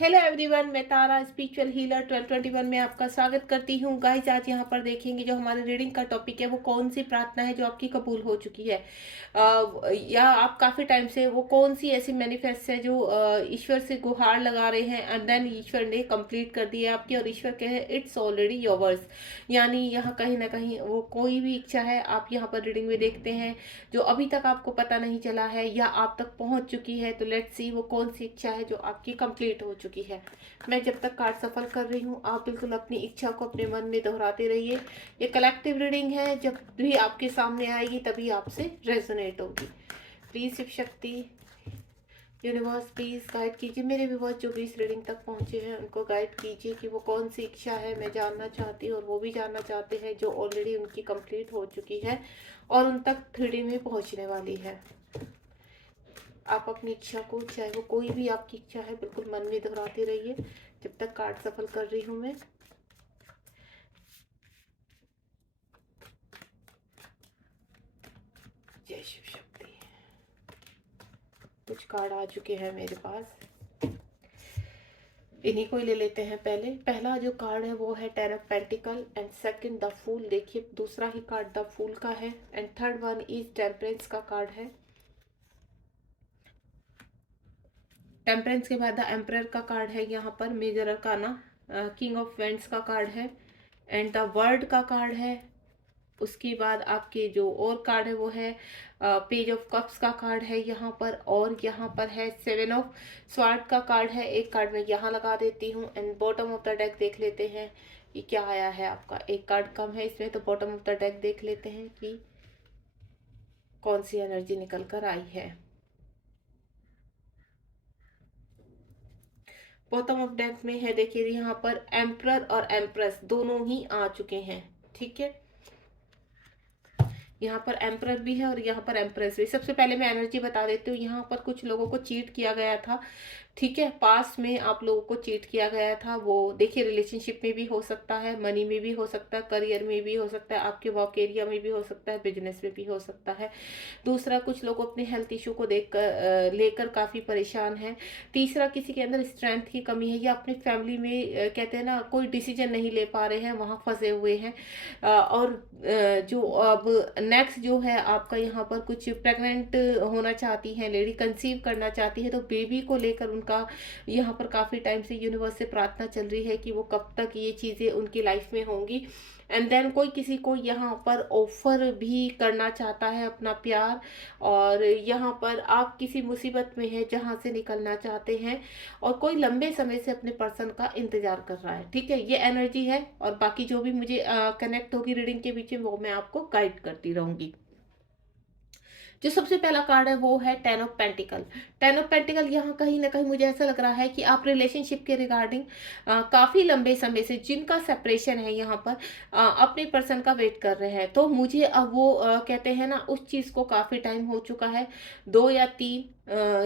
Hello everyone, मैं तारा spiritual healer 1221 में आपका स्वागत करती हूँ। गाइस, आज यहाँ पर देखेंगे जो हमारे रीडिंग का टॉपिक है वो कौन सी प्रार्थना है जो आपकी कबूल हो चुकी है। या आप काफ़ी टाइम से वो कौन सी ऐसी मैनिफेस्ट है जो ईश्वर से गुहार लगा रहे हैं एंड देन ईश्वर ने कंप्लीट कर दी है आपकी, और ईश्वर कहे इट्स ऑलरेडी योवर्स। यानी यहाँ कहीं ना कहीं वो कोई भी इच्छा है आप यहाँ पर रीडिंग में देखते हैं जो अभी तक आपको पता नहीं चला है या आप तक पहुंच चुकी है। तो लेट्स सी वो कौन सी इच्छा है जो आपकी कंप्लीट हो चुकी है। मैं जब तक कार्ड सफल कर रही हूँ आप बिल्कुल अपनी इच्छा को अपने मन में दोहराते रहिए। ये कलेक्टिव रीडिंग है, जब भी आपके सामने आएगी तभी आपसे रेजोनेट होगी। Please Shiv Shakti universe please guide कीजिए मेरे व्यूअर्स जो भी इस रीडिंग तक पहुंचे हैं, उनको गाइड कीजिए कि वो कौन सी इच्छा है मैं जानना चाहती हूँ और वो भी जानना चाहते हैं जो ऑलरेडी उनकी कंप्लीट हो चुकी है और उन तक 3D में पहुंचने वाली है। आप अपनी इच्छा को, चाहे वो कोई भी आपकी इच्छा है, बिल्कुल मन में दोहराते रहिए जब तक कार्ड सफल कर रही हूँ मैं। जय शिव शक्ति। कुछ कार्ड आ चुके हैं मेरे पास, इन्हीं को ही ले लेते हैं। पहला जो कार्ड है वो है 10 of pentacles and second the fool. देखिए दूसरा ही कार्ड द फूल का है and third one is temperance का कार्ड है। टेम्परेंस के बाद द एम्परर का कार्ड है यहाँ पर, major arcana king of wands का कार्ड है एंड द वर्ल्ड का कार्ड है। उसके बाद आपके जो और कार्ड है वो है पेज ऑफ कप्स का कार्ड है यहाँ पर, और यहाँ पर है 7 ऑफ स्वार्ड का कार्ड है। एक कार्ड मैं यहाँ लगा देती हूँ and bottom of the deck देख लेते हैं कि क्या आया है आपका। एक कार्ड कम है इसमें, तो बॉटम ऑफ द डेक देख लेते हैं कि कौन सी एनर्जी निकल कर आई है। बॉटम ऑफ डेक में है, देखिए यहाँ पर एम्प्रर और एम्प्रेस दोनों ही आ चुके हैं। ठीक है, यहाँ पर एम्प्रर भी है और यहाँ पर एम्प्रेस भी। सबसे पहले मैं एनर्जी बता देती हूँ, यहाँ पर कुछ लोगों को चीट किया गया था। ठीक है, पास्ट में आप लोगों को चीट किया गया था। वो देखिए रिलेशनशिप में भी हो सकता है, मनी में भी हो सकता है, करियर में भी हो सकता है, आपके वर्क एरिया में भी हो सकता है, बिजनेस में भी हो सकता है। दूसरा, कुछ लोग अपने हेल्थ इशू को देख लेकर काफ़ी परेशान हैं। तीसरा, किसी के अंदर स्ट्रेंथ की कमी है या अपने फैमिली में कहते हैं ना कोई डिसीजन नहीं ले पा रहे हैं, वहाँ फंसे हुए हैं। और जो अब नेक्स्ट जो है आपका, यहाँ पर कुछ प्रेग्नेंट होना चाहती हैं लेडी, कंसीव करना चाहती है, तो बेबी को लेकर उनका यहाँ पर काफ़ी टाइम से यूनिवर्स से प्रार्थना चल रही है कि वो कब तक ये चीज़ें उनकी लाइफ में होंगी। एंड देन कोई किसी को यहाँ पर ऑफर भी करना चाहता है अपना प्यार, और यहाँ पर आप किसी मुसीबत में है जहाँ से निकलना चाहते हैं, और कोई लंबे समय से अपने पर्सन का इंतजार कर रहा है। ठीक है, ये एनर्जी है, और बाकी जो भी मुझे कनेक्ट होगी रीडिंग के बीच में वो मैं आपको गाइड करती रहूंगी। जो सबसे पहला कार्ड है वो है 10 ऑफ पेंटिकल। 10 ऑफ पेंटिकल यहाँ कहीं ना कहीं मुझे ऐसा लग रहा है कि आप रिलेशनशिप के रिगार्डिंग काफ़ी लंबे समय से जिनका सेपरेशन है यहाँ पर अपने पर्सन का वेट कर रहे हैं। तो मुझे अब वो कहते हैं ना उस चीज़ को काफ़ी टाइम हो चुका है, 2 या 3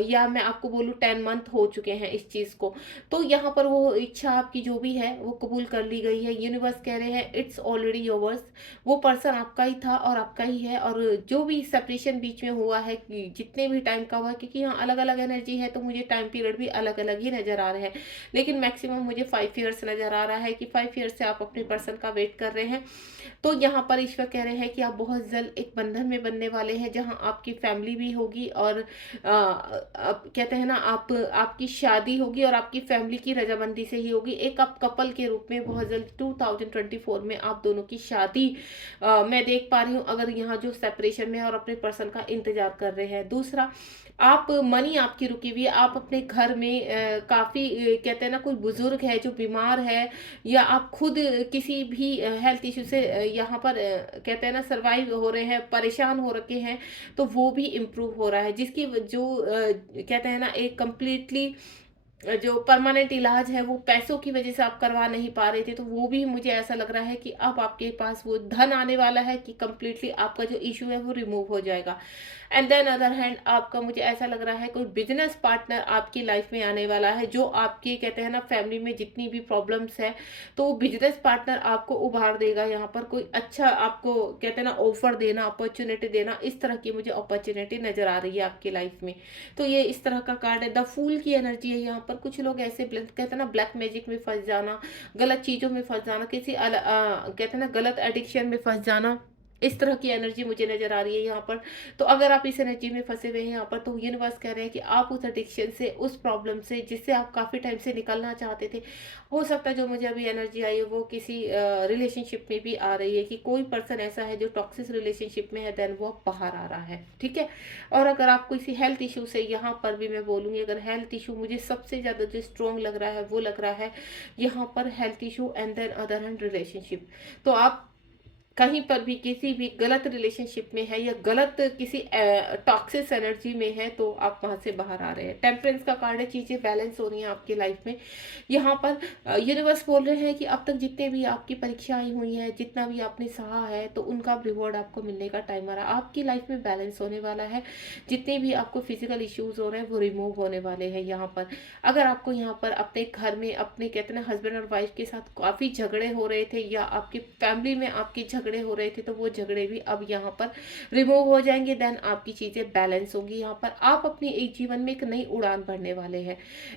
या मैं आपको बोलूँ 10 मंथ हो चुके हैं इस चीज़ को। तो यहाँ पर वो इच्छा आपकी जो भी है वो कबूल कर ली गई है। यूनिवर्स कह रहे हैं इट्स ऑलरेडी योवर्स। वो पर्सन आपका ही था और आपका ही है, और जो भी सेपरेशन बीच में हुआ है कि जितने भी टाइम का हुआ है, क्योंकि यहाँ अलग अलग एनर्जी है तो मुझे टाइम पीरियड भी अलग अलग ही नज़र आ रहे हैं, लेकिन मैक्सिमम मुझे 5 ईयर्स नज़र आ रहा है कि 5 ईयर्स से आप अपने पर्सन का वेट कर रहे हैं। तो यहाँ पर ईश्वर कह रहे हैं कि आप बहुत जल्द एक बंधन में बनने वाले हैं जहाँ आपकी फैमिली भी होगी, और आप कहते हैं ना आपकी शादी होगी और आपकी फैमिली की रजामंदी से ही होगी। एक आप कपल के रूप में बहुत जल्द 2024 में आप दोनों की शादी मैं देख पा रही हूँ, अगर यहाँ जो सेपरेशन में है और अपने पर्सन का इंतजार कर रहे हैं। दूसरा, आप मनी आपकी रुकी हुई है, आप अपने घर में काफ़ी कहते हैं ना कोई बुजुर्ग है जो बीमार है, या आप खुद किसी भी हेल्थ इशू से यहाँ पर कहते हैं ना सरवाइव हो रहे हैं, परेशान हो रखे हैं, तो वो भी इम्प्रूव हो रहा है। जिसकी जो कहते हैं ना एक कम्प्लीटली जो परमानेंट इलाज है वो पैसों की वजह से आप करवा नहीं पा रहे थे, तो वो भी मुझे ऐसा लग रहा है कि अब आपके पास वो धन आने वाला है कि कम्प्लीटली आपका जो इशू है वो रिमूव हो जाएगा। एंड देन अदर हैंड आपका मुझे ऐसा लग रहा है कोई बिजनेस पार्टनर आपकी लाइफ में आने वाला है जो आपके कहते हैं ना फैमिली में जितनी भी प्रॉब्लम्स है, तो वो बिजनेस पार्टनर आपको उभार देगा। यहाँ पर कोई अच्छा आपको कहते हैं ना ऑफर देना, अपॉर्चुनिटी देना, इस तरह की मुझे अपॉर्चुनिटी नजर आ रही है आपकी लाइफ में। तो ये इस तरह का कार्ड है। द फूल की एनर्जी है यहाँ पर कुछ लोग ऐसे कहते हैं ना ब्लैक मैजिक में फंस जाना, गलत चीज़ों में फंस जाना, किसी कहते हैं ना गलत एडिक्शन में फंस जाना, इस तरह की एनर्जी मुझे नज़र आ रही है यहाँ पर। तो अगर आप इस एनर्जी में फंसे हुए हैं यहाँ पर, तो यूनिवर्स कह रहे हैं कि आप उस एडिक्शन से, उस प्रॉब्लम से जिससे आप काफ़ी टाइम से निकलना चाहते थे, हो सकता है जो मुझे अभी एनर्जी आई है वो किसी रिलेशनशिप में भी आ रही है, कि कोई पर्सन ऐसा है जो टॉक्सिक रिलेशनशिप में है, देन वो अब बाहर आ रहा है, ठीक है। और अगर आप किसी हेल्थ इशू से, यहाँ पर भी मैं बोलूँगी, अगर हेल्थ इशू मुझे सबसे ज़्यादा जो स्ट्रॉन्ग लग रहा है वो लग रहा है यहाँ पर health issue and then other hand relationship. तो आप कहीं पर भी किसी भी गलत रिलेशनशिप में है या गलत किसी टॉक्सिक एनर्जी में है, तो आप वहां से बाहर आ रहे हैं। टेम्परेंस का कार्ड है, चीजें बैलेंस हो रही हैं आपकी लाइफ में। यहाँ पर यूनिवर्स बोल रहे हैं कि अब तक जितने भी आपकी परीक्षाएं हुई हैं, जितना भी आपने सहा है, तो उनका रिवॉर्ड आपको मिलने का टाइम आ रहा है। आपकी लाइफ में बैलेंस होने वाला है। जितने भी आपको फिजिकल इश्यूज हो रहे हैं वो रिमूव होने वाले हैं यहाँ पर। अगर आपको यहाँ पर अपने घर में अपने कहते हैं ना हस्बैंड और वाइफ के साथ काफी झगड़े हो रहे थे, या आपकी फैमिली में आपके झगड़े हो रहे थे, तो वो झगड़े भी अब यहाँ पर रिमूव हो जाएंगे। देन आपकी चीजें बैलेंस होंगी। यहाँ पर आप अपनी एक जीवन में एक नई उड़ान भरने वाले हैं।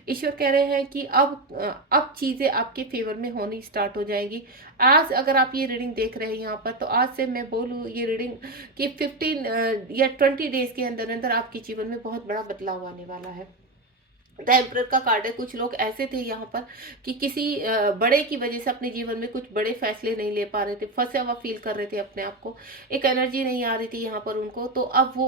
ईश्वर कह रहे हैं कि अब चीजें आपके फेवर में होनी स्टार्ट हो जाएगी। आज अगर आप ये रीडिंग देख रहे हैं यहाँ पर, तो आज से मैं बोलूँ ये रीडिंग कि 15 या 20 डेज के अंदर अंदर आपके जीवन में बहुत बड़ा बदलाव आने वाला है। द एम्परर का कार्ड है। कुछ लोग ऐसे थे यहाँ पर कि किसी बड़े की वजह से अपने जीवन में कुछ बड़े फैसले नहीं ले पा रहे थे, फंसे हुआ फील कर रहे थे अपने आप को, एक एनर्जी नहीं आ रही थी यहाँ पर उनको। तो अब वो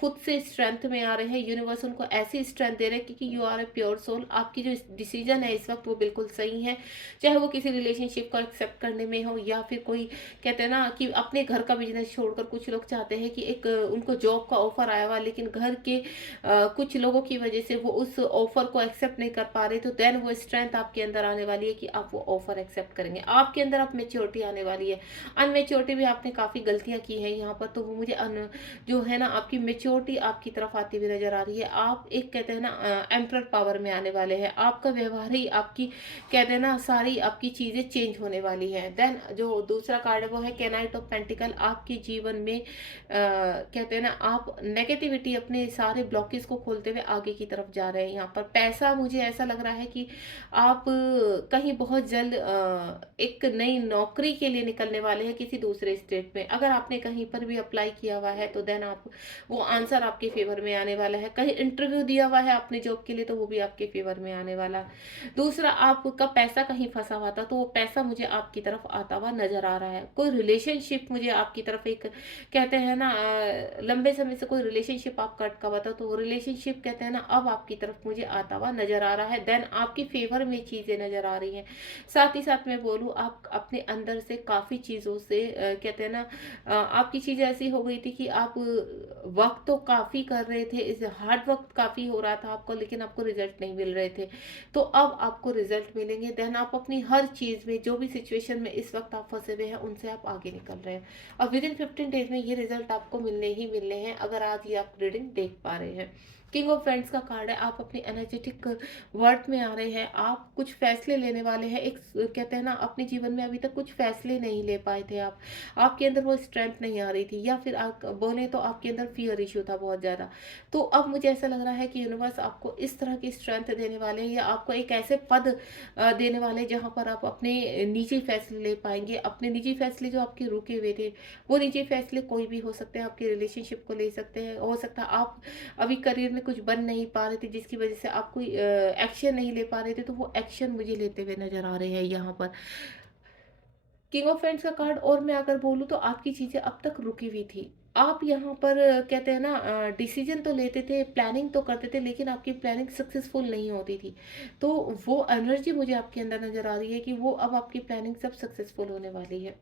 खुद से स्ट्रेंथ में आ रहे हैं। यूनिवर्स उनको ऐसी स्ट्रेंथ दे रहे हैं क्योंकि you are a pure soul. आपकी जो डिसीजन है इस वक्त वो बिल्कुल सही है, चाहे वो किसी रिलेशनशिप को एक्सेप्ट करने में हो, या फिर कोई कहते हैं ना कि अपने घर का बिजनेस छोड़कर कुछ लोग चाहते हैं कि एक उनको जॉब का ऑफर आया हुआ, लेकिन घर के कुछ लोगों की वजह से वो उस ऑफर को एक्सेप्ट नहीं कर पा रहे। तो देन वो स्ट्रेंथ आपके अंदर आने वाली है कि आप वो ऑफर एक्सेप्ट करेंगे। आपके अंदर अब मेच्योरिटी आने वाली है। अनमेच्योरिटी भी आपने काफी गलतियां की हैं यहाँ पर, तो वो मुझे जो है ना आपकी मेच्योरिटी आपकी तरफ आती हुई नजर आ रही है। आप एक कहते हैं ना एम्परर पावर में आने वाले हैं। आपका व्यवहार ही आपकी कहते हैं ना सारी आपकी चीजें चेंज होने वाली है। देन जो दूसरा कार्ड है वो है कैनाइट ऑफ पेंटिकल। आपके जीवन में कहते हैं ना आप नेगेटिविटी अपने सारे ब्लॉकेज को खोलते हुए आगे की तरफ जा रहे हैं। यहाँ पर पैसा मुझे ऐसा लग रहा है कि आप कहीं बहुत जल्द एक नई नौकरी के लिए निकलने वाले हैं किसी दूसरे स्टेट में। अगर आपने कहीं पर भी अप्लाई किया हुआ है तो देन आप वो आंसर आपके फेवर में आने वाला है। कहीं इंटरव्यू दिया हुआ है अपने जॉब के लिए तो वो भी आपके फेवर में आने वाला है। दूसरा, आपका पैसा कहीं फंसा हुआ था तो वो पैसा मुझे आपकी तरफ आता हुआ नजर आ रहा है। कोई रिलेशनशिप मुझे आपकी तरफ एक कहते हैं ना लंबे समय से कोई रिलेशनशिप आपका अटका हुआ था, तो वो रिलेशनशिप कहते हैं ना अब आपकी तरफ मुझे आता हुआ नजर आ रहा है। देन आपकी फेवर में चीजें नजर आ रही हैं। साथ ही साथ मैं बोलूँ आप अपने अंदर से काफी चीजों से कहते हैं ना आपकी चीजें ऐसी हो गई थी कि आप वर्क तो काफी कर रहे थे, इस हार्ड वर्क काफी हो रहा था आपको, लेकिन आपको रिजल्ट नहीं मिल रहे थे। तो अब आपको रिजल्ट मिलेंगे। देन आप अपनी हर चीज में जो भी सिचुएशन में इस वक्त आप फंसे हुए हैं उनसे आप आगे निकल रहे हैं, और विद इन 15 डेज में ये रिजल्ट आपको मिलने ही मिलने हैं, अगर आज ये आप रीडिंग देख पा रहे हैं। किंग ऑफ फ्रेंड्स का कार्ड है। आप अपनी एनर्जेटिक वर्ड में आ रहे हैं। आप कुछ फैसले लेने वाले हैं। एक कहते हैं ना अपने जीवन में अभी तक कुछ फैसले नहीं ले पाए थे आप, आपके अंदर वो स्ट्रेंथ नहीं आ रही थी, या फिर आप बोले तो आपके अंदर फियर इशू था बहुत ज़्यादा। तो अब मुझे ऐसा लग रहा है कि यूनिवर्स आपको इस तरह की स्ट्रेंथ देने वाले हैं, या आपको एक ऐसे पद देने वाले हैं जहाँ पर आप अपने निजी फैसले ले पाएंगे। अपने निजी फैसले जो आपके रुके हुए थे, वो निजी फैसले कोई भी हो सकते हैं, आपके रिलेशनशिप को ले सकते हैं। हो सकता है आप अभी करियर में कुछ बन नहीं पा रहे थे जिसकी वजह से आप कोई एक्शन नहीं ले पा रहे थे, तो वो एक्शन मुझे लेते हुए नजर आ रहे हैं यहाँ पर। किंग ऑफ फ्रेंड्स का कार्ड, और मैं अगर बोलूँ तो आपकी चीजें अब तक रुकी हुई थी। आप यहाँ पर कहते हैं ना डिसीजन तो लेते थे, प्लानिंग तो करते थे, लेकिन आपकी प्लानिंग सक्सेसफुल नहीं होती थी। तो वो एनर्जी मुझे आपके अंदर नजर आ रही है कि वो अब आपकी प्लानिंग सब सक्सेसफुल होने वाली है।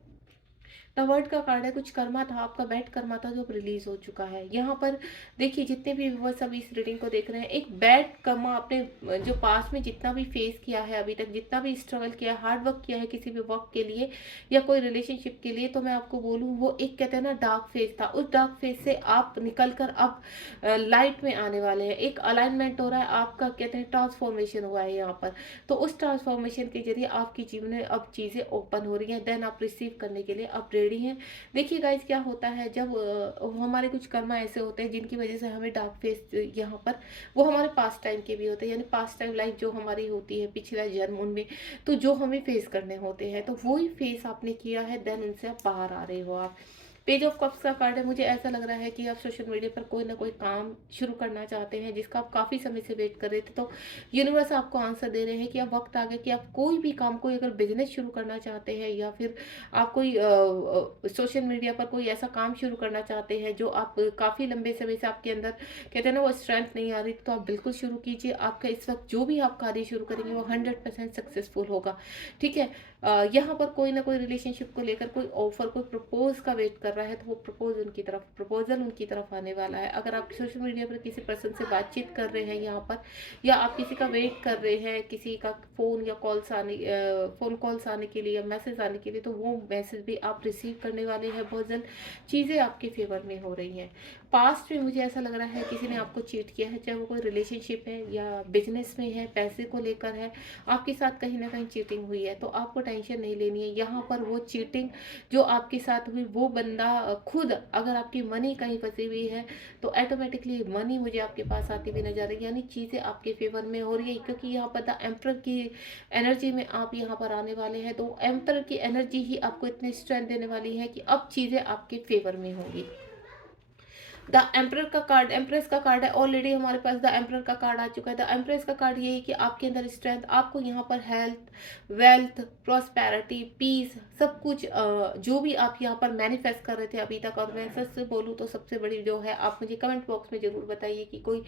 द वर्ड का कार्ड है। कुछ कर्मा था, आपका बैड कर्मा था जो अब रिलीज हो चुका है। यहाँ पर देखिए जितने भी व्यूअर्स अभी इस रीडिंग को देख रहे हैं, एक बैड कर्मा आपने जो पास्ट में जितना भी फेस किया है, अभी तक जितना भी स्ट्रगल किया है, हार्ड वर्क किया है किसी भी वर्क के लिए या कोई रिलेशनशिप के लिए, तो मैं आपको बोलूँ वो एक कहते हैं ना डार्क फेज था। उस डार्क फेज से आप निकल कर अब लाइट में आने वाले हैं। एक अलाइनमेंट हो रहा है आपका, कहते हैं ट्रांसफॉर्मेशन हुआ है यहाँ पर। तो उस ट्रांसफॉर्मेशन के जरिए आपके जीवन में अब चीज़ें ओपन हो रही हैं। देन आप रिसीव करने के लिए अब लेडी हैं। देखिए गाइज क्या होता है, जब हमारे कुछ कर्मा ऐसे होते हैं जिनकी वजह से हमें डार्क फेस यहाँ पर, वो हमारे पास्ट टाइम के भी होते हैं, यानी पास्ट टाइम लाइफ जो हमारी होती है पिछला जन्म, उनमें तो जो हमें फेस करने होते हैं, तो वही फेस आपने किया है, देन उनसे आप बाहर आ रहे हो। आप पेज ऑफ कप्स का कार्ड है। मुझे ऐसा लग रहा है कि आप सोशल मीडिया पर कोई ना कोई काम शुरू करना चाहते हैं जिसका आप काफ़ी समय से वेट कर रहे थे, तो यूनिवर्स आपको आंसर दे रहे हैं कि अब वक्त आ गया कि आप कोई भी काम, कोई अगर बिजनेस शुरू करना चाहते हैं या फिर आप कोई सोशल मीडिया पर कोई ऐसा काम शुरू करना चाहते हैं जो आप काफ़ी लंबे समय से आपके अंदर कहते हैं ना वो स्ट्रेंथ नहीं आ रही, तो आप बिल्कुल शुरू कीजिए। आपका इस वक्त जो भी आप कार्य शुरू करेंगे वो 100% सक्सेसफुल होगा। ठीक है। यहाँ पर कोई ना कोई रिलेशनशिप को लेकर कोई ऑफर, कोई प्रपोज का वेट कर रहा है, तो वो प्रपोजल उनकी तरफ आने वाला है। अगर आप सोशल मीडिया पर किसी पर्सन से बातचीत कर रहे हैं यहाँ पर, या आप किसी का वेट कर रहे हैं, किसी का फ़ोन कॉल्स आने के लिए या मैसेज आने के लिए, तो वो मैसेज भी आप रिसीव करने वाले हैं बहुत जल्द। चीज़ें आपके फेवर में हो रही हैं। पास्ट में मुझे ऐसा लग रहा है किसी ने आपको चीट किया है, चाहे वो कोई रिलेशनशिप है या बिजनेस में है, पैसे को लेकर है, आपके साथ कहीं ना कहीं चीटिंग हुई है, तो आपको टेंशन नहीं लेनी है। यहाँ पर वो चीटिंग जो आपके साथ हुई, वो बंदा खुद, अगर आपकी मनी कहीं फंसी हुई है तो ऑटोमेटिकली मनी मुझे आपके पास आती हुई नजर आ रही है, यानी चीज़ें आपके फेवर में हो रही है, क्योंकि यहाँ पर द एम्परर की एनर्जी में आप यहाँ पर आने वाले हैं। तो एम्परर की एनर्जी ही आपको इतनी स्ट्रेंथ देने वाली है कि अब चीज़ें आपके फेवर में होंगी। द एम्परर का कार्ड, एम्प्रेस का कार्ड है। ऑलरेडी हमारे पास द एम्परर का कार्ड आ चुका है। द एम्प्रेस का कार्ड ये है कि आपके अंदर स्ट्रेंथ, आपको यहाँ पर हेल्थ, वेल्थ, प्रॉस्पेरिटी, पीस, सब कुछ जो भी आप यहाँ पर मैनिफेस्ट कर रहे थे अभी तक, और मैं सच से बोलूँ तो सबसे बड़ी जो है, आप मुझे कमेंट बॉक्स में ज़रूर बताइए कि कोई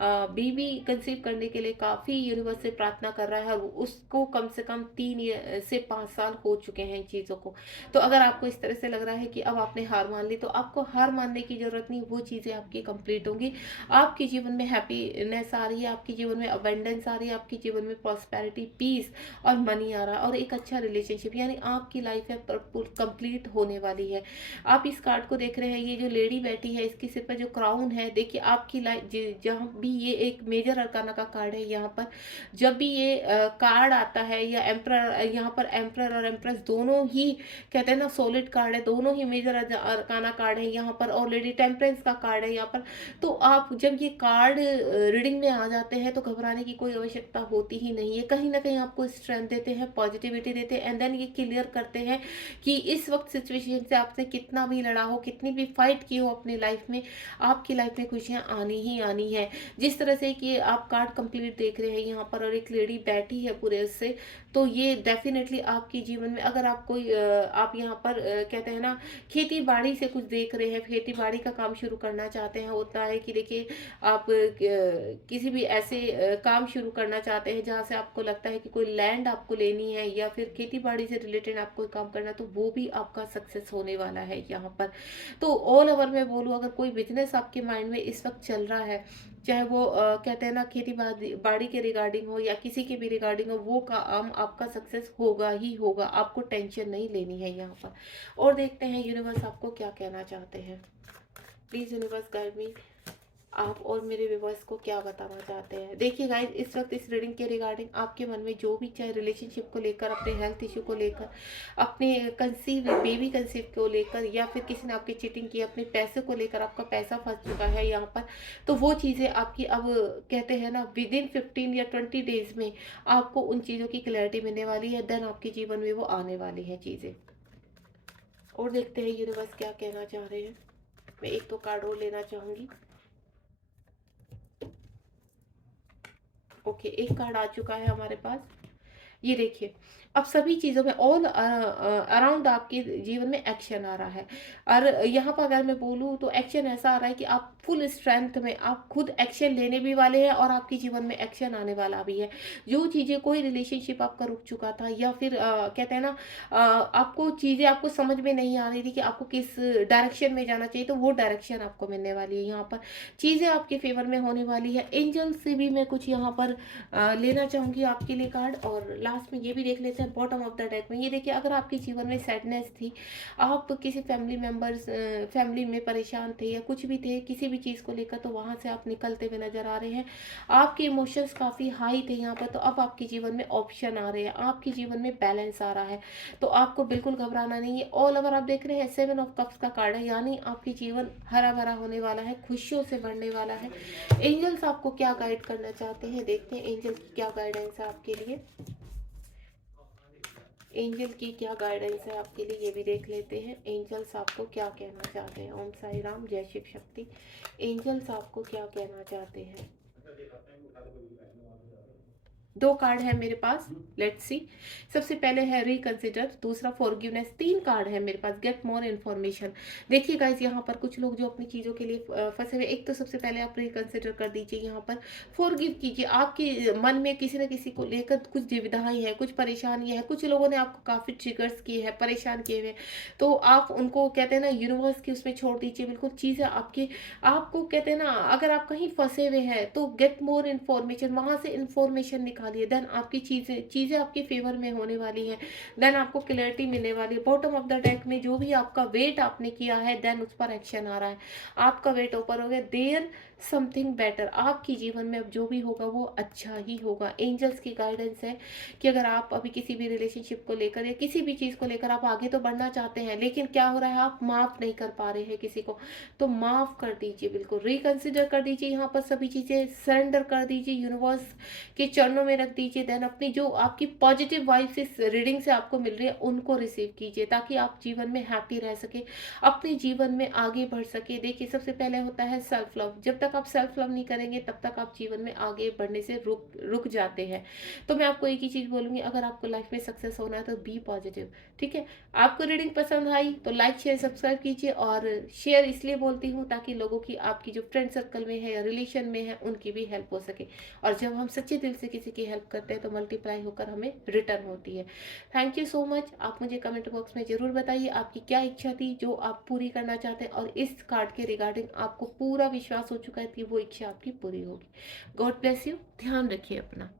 बेबी कंसीव करने के लिए काफ़ी यूनिवर्स से प्रार्थना कर रहा है और उसको कम से कम 3 से 5 साल हो चुके हैं इन चीज़ों को। तो अगर आपको इस तरह से लग रहा है कि अब आपने हार मान ली, तो आपको हार मानने की ज़रूरत नहीं, वो चीज़ें आपकी कंप्लीट होंगी। आपके जीवन में हैप्पीनेस आ रही है, आपके जीवन में अबेंडेंस आ रही है, आपके जीवन में प्रॉस्पेरिटी, पीस और मनी आ रहा है, और एक अच्छा रिलेशनशिप, यानी आपकी लाइफ है कंप्लीट होने वाली है। आप इस कार्ड को देख रहे हैं, ये जो लेडी बैठी है इसके सिर पर जो क्राउन है, देखिए आपकी लाइफ, जहाँ भी ये एक मेजर अरकाना का कार्ड है, यहाँ पर जब भी ये कार्ड आता है, या एम्परर, यहाँ पर एम्परर और एम्प्रेस दोनों ही कहते हैं ना सॉलिड कार्ड है, दोनों ही मेजर अरकाना कार्ड है। यहाँ पर ऑलरेडी टेम्परेंस का कार्ड है यहाँ पर। तो आप जब ये कार्ड रीडिंग में आ जाते हैं तो घबराने की कोई आवश्यकता होती ही नहीं है। कहीं ना कहीं आपको स्ट्रेंथ देते हैं, पॉजिटिविटी देते हैं, एंड देन ये क्लियर करते हैं कि इस वक्त सिचुएशन से आपसे कितना भी लड़ा हो, कितनी भी फाइट की हो अपनी लाइफ में, आपकी लाइफ में खुशियाँ आनी ही आनी है। जिस तरह से कि आप कार्ड कंप्लीट देख रहे हैं यहाँ पर, और एक लेडी बैठी है पूरे उससे, तो ये डेफिनेटली आपके जीवन में, अगर आप कोई आप यहाँ पर कहते हैं ना खेती बाड़ी से कुछ देख रहे हैं, खेती बाड़ी का काम शुरू करना चाहते हैं, होता है कि देखिए आप किसी भी ऐसे काम शुरू करना चाहते हैं जहाँ से आपको लगता है कि कोई लैंड आपको लेनी है, या फिर खेती बाड़ी से रिलेटेड आपको काम करना, तो वो भी आपका सक्सेस होने वाला है यहाँ पर। तो ऑल ओवर मैं बोलूँ, अगर कोई बिजनेस आपके माइंड में इस वक्त चल रहा है, चाहे वो कहते हैं ना खेती बाड़ी के रिगार्डिंग हो या किसी के भी रिगार्डिंग हो, वो काम आपका सक्सेस होगा ही होगा। आपको टेंशन नहीं लेनी है यहाँ पर। और देखते हैं यूनिवर्स आपको क्या कहना चाहते हैं। प्लीज़ यूनिवर्स गाइड मी, आप और मेरे व्यूवर्स को क्या बताना चाहते हैं। देखिए गाइस, इस वक्त इस रीडिंग के रिगार्डिंग आपके मन में जो भी, चाहे रिलेशनशिप को लेकर, अपने हेल्थ इशू को लेकर, अपने बेबी कंसीव को लेकर, या फिर किसी ने आपकी चीटिंग की, अपने पैसे को लेकर, आपका पैसा फंस चुका है यहाँ पर, तो वो चीज़ें आपकी अब कहते हैं ना विद इन 15 या 20 डेज में आपको उन चीज़ों की क्लैरिटी मिलने वाली है। देन आपके जीवन में वो आने वाली हैं चीज़ें। और देखते हैं यूनिवर्स क्या कहना चाह रहे हैं। मैं एक तो कार्ड और लेना चाहूँगी। ओके, एक कार्ड आ चुका है हमारे पास। ये देखिए, अब सभी चीज़ों में ऑल अराउंड आपके जीवन में एक्शन आ रहा है। और यहाँ पर अगर मैं बोलूँ तो एक्शन ऐसा आ रहा है कि आप फुल स्ट्रेंथ में आप खुद एक्शन लेने भी वाले हैं, और आपके जीवन में एक्शन आने वाला भी है। जो चीज़ें, कोई रिलेशनशिप आपका रुक चुका था, या फिर कहते हैं ना आपको चीज़ें आपको समझ में नहीं आ रही थी कि आपको किस डायरेक्शन में जाना चाहिए, तो वो डायरेक्शन आपको मिलने वाली है यहाँ पर। चीज़ें आपके फेवर में होने वाली है। एंजल से भी मैं कुछ यहाँ पर लेना चाहूँगी आपके लिए कार्ड, और लास्ट में ये भी देख लेते हैं है बॉटम ऑफ द डेक में। ये देखिए, अगर आपके जीवन में सैडनेस थी, आप किसी फैमिली में परेशान थे या कुछ भी थे किसी भी चीज़ को लेकर, तो वहाँ से आप निकलते हुए नज़र आ रहे हैं। आपके इमोशंस काफ़ी हाई थे यहाँ पर, तो अब आपके जीवन में ऑप्शन आ रहे हैं, आपके जीवन में बैलेंस आ रहा है, तो आपको बिल्कुल घबराना नहीं है। ऑल ओवर आप देख रहे हैं 7 ऑफ कप्स का कार्ड है, यानी आपके जीवन हरा भरा होने वाला है, खुशियों से भरने वाला है। एंजल्स आपको क्या गाइड करना चाहते हैं, देखते हैं एंजल की क्या गाइडेंस है आपके लिए। एंजल की क्या गाइडेंस है आपके लिए, ये भी देख लेते हैं। एंजल्स आपको क्या कहना चाहते हैं। ओम साई राम, जय शिव शक्ति। एंजल्स आपको क्या कहना चाहते हैं। 2 कार्ड है मेरे पास, लेट्स सी। सबसे पहले है रिकंसिडर, दूसरा फॉरगिवनेस। 3 कार्ड है मेरे पास, गेट मोर इन्फॉर्मेशन। देखिए गाइज, यहाँ पर कुछ लोग जो अपनी चीज़ों के लिए फंसे हुए, एक तो सबसे पहले आप रिकंसिडर कर दीजिए, यहाँ पर फॉरगिव कीजिए। आपके मन में किसी न किसी को लेकर कुछ दुविधाएं हैं, कुछ परेशानियां हैं, कुछ लोगों ने आपको काफ़ी ट्रिगर्स किए हैं, परेशान किए हुए हैं, तो आप उनको कहते हैं ना यूनिवर्स की उसमें छोड़ दीजिए। बिल्कुल चीज़ें आपकी, आपको कहते हैं ना, अगर आप कहीं फंसे हुए हैं तो गेट मोर इन्फॉर्मेशन, वहां से इन्फॉर्मेशन निकालिए। देन आपकी चीज़ें चीज़ें आपके फेवर में होने वाली हैं। देन आपको क्लैरिटी मिलने वाली है। बॉटम ऑफ द डेक में जो भी आपका वेट आपने किया है, देन उस पर एक्शन आ रहा है, आपका वेट ऊपर हो गया। देयर समथिंग बेटर, आपकी जीवन में अब जो भी होगा वो अच्छा ही होगा। एंजल्स की गाइडेंस है कि अगर आप अभी किसी भी रिलेशनशिप को लेकर या किसी भी चीज़ को लेकर आप आगे तो बढ़ना चाहते हैं, लेकिन क्या हो रहा है, आप माफ़ नहीं कर पा रहे हैं किसी को, तो माफ़ कर दीजिए, बिल्कुल रिकंसिडर कर दीजिए। यहाँ पर सभी चीज़ें सरेंडर कर दीजिए, यूनिवर्स के चरणों में रख दीजिए। देन अपनी जो आपकी पॉजिटिव वाइब से रीडिंग से आपको मिल रही है उनको रिसीव कीजिए, ताकि आप जीवन में हैप्पी रह सके, अपने जीवन में आगे बढ़ सके। देखिए, सबसे पहले होता है सेल्फ लव। जब तक आप सेल्फ लव नहीं करेंगे तब तक आप जीवन में आगे बढ़ने से रुक रुक जाते हैं। तो मैं आपको एक ही चीज़ बोलूँगी, अगर आपको लाइफ में सक्सेस होना है तो बी पॉजिटिव, ठीक है। आपको रीडिंग पसंद आई तो लाइक शेयर सब्सक्राइब कीजिए, और शेयर इसलिए बोलती हूँ ताकि लोगों की, आपकी जो फ्रेंड सर्कल में है या रिलेशन में है, उनकी भी हेल्प हो सके। और जब हम सच्चे दिल से किसी की हेल्प करते हैं तो मल्टीप्लाई होकर हमें रिटर्न होती है। Thank you so much. आप मुझे कमेंट बॉक्स में ज़रूर बताइए आपकी क्या इच्छा थी जो आप पूरी करना चाहते हैं, और इस कार्ड के रिगार्डिंग आपको पूरा विश्वास हो चुका है कि वो इच्छा आपकी पूरी होगी। गॉड ब्लेस यू, ध्यान रखिए अपना।